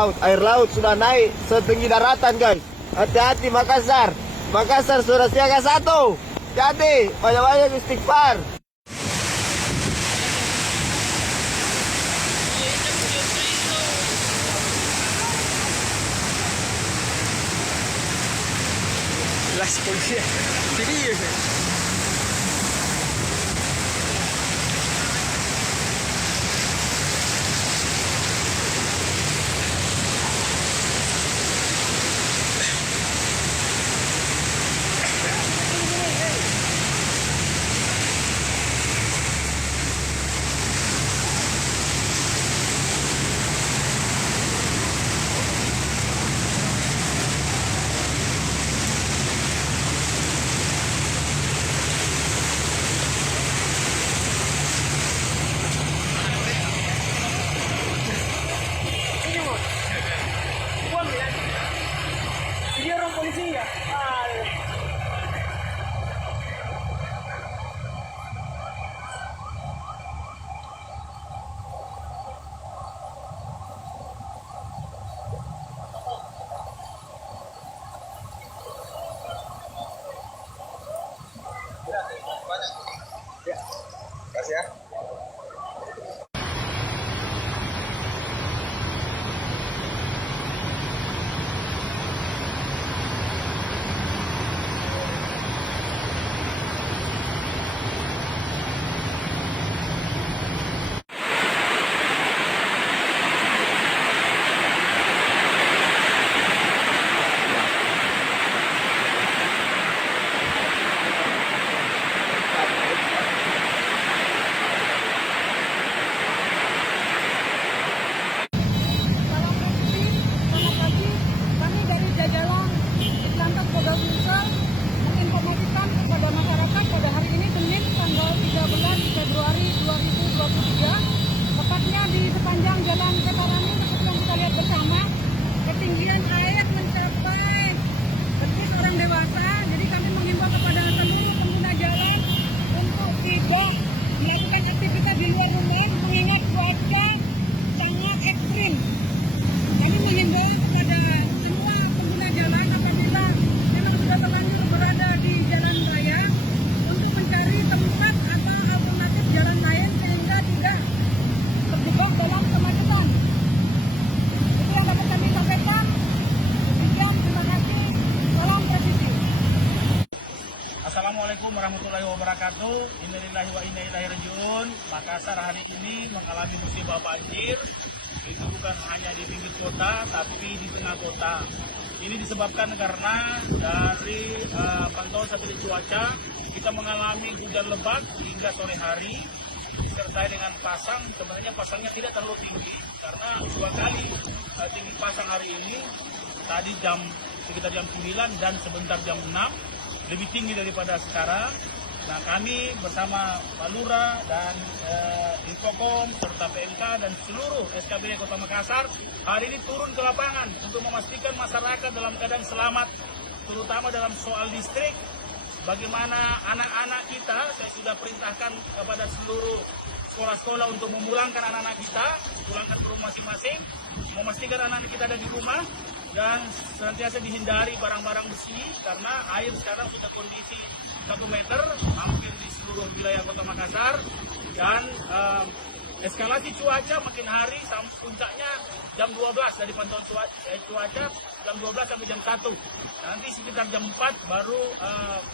Air laut sudah naik setinggi daratan, guys. Hati-hati Makassar. Makassar sudah siaga 1. Jadi banyak-banyak istighfar. Las polisi serius. Dia orang polisi ya? Ya, kasih ya. Menginformasikan kepada masyarakat pada hari ini Senin tanggal 13 Februari 2023, tepatnya di sepanjang Jalan Veterani seperti yang kita lihat bersama, ketinggian air mencapai betis orang dewasa. Jadi kami menghimbau kepada seluruh pengguna jalan untuk tidak melakukan aktivitas di luar rumah mengingat cuaca sangat ekstrim. Kami menghimbau kepada semua pengguna jalan apabila memang sudah terlanjur berada di jalan raya untuk mencari tempat atau alternatif jalan lain sehingga tidak terjebak dalam kemacetan. Itu yang dapat kami sampaikan. Demikian, terima kasih. Salam presisi. Assalamualaikum warahmatullahi wabarakatuh. Innalillahi wa inna ilaihi rajiun. Makassar hari ini mengalami musibah banjir. Itu bukan hanya di pinggir kota, tapi di tengah kota. Ini disebabkan karena dari pantauan satelit cuaca, kita mengalami hujan lebat hingga sore hari, disertai dengan pasang. Sebenarnya pasangnya tidak terlalu tinggi, karena 2 kali tinggi pasang hari ini. Tadi sekitar jam 9 dan sebentar jam 6, lebih tinggi daripada sekarang. Nah, kami bersama Pak Lurah dan Infokom serta PMK dan seluruh SKB Kota Makassar hari ini turun ke lapangan untuk memastikan masyarakat dalam keadaan selamat, terutama dalam soal listrik. Bagaimana anak-anak kita, saya sudah perintahkan kepada seluruh sekolah-sekolah untuk memulangkan anak-anak kita, pulangkan ke rumah masing-masing, memastikan anak-anak kita ada di rumah, dan senantiasa dihindari barang-barang besi karena air sekarang sudah kondisi 1 meter hampir di seluruh wilayah Kota Makassar, dan eskalasi cuaca makin hari sampai puncaknya jam 12 dari pantauan cuaca jam 12 sampai jam 1. Nanti sekitar jam 4 baru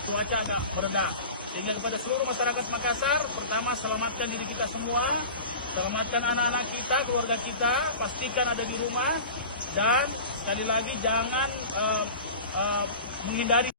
cuaca agak mereda. Sehingga kepada seluruh masyarakat Makassar, pertama selamatkan diri kita semua, selamatkan anak-anak kita, keluarga kita, pastikan ada di rumah, dan sekali lagi jangan menghindari